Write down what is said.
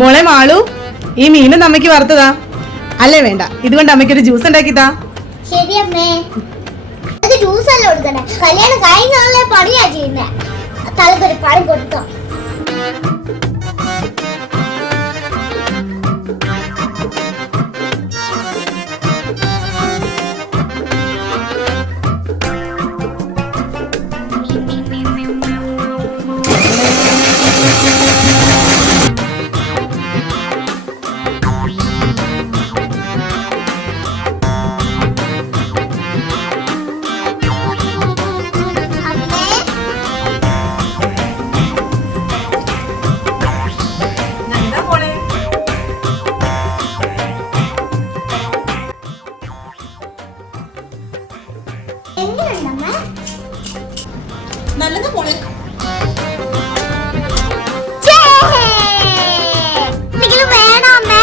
മോളെ മാളു, ഈ മീനും അമ്മയ്ക്ക് വറുത്തതാ. അല്ലേ വേണ്ട, ഇതുകൊണ്ട് അമ്മയ്ക്കൊരു ജ്യൂസ് ഉണ്ടാക്കിത്താ. ശരി അമ്മേ. അത് ജ്യൂസ് അല്ല കൊടുക്കണേ, കല്യാണം കഴിഞ്ഞാലേ പണിയാ ചെയ്യുന്നേ. തലക്കൊരു പഴം കൊടുത്തോ. നല്ലത് മോളെ. വേണോ അമ്മേ?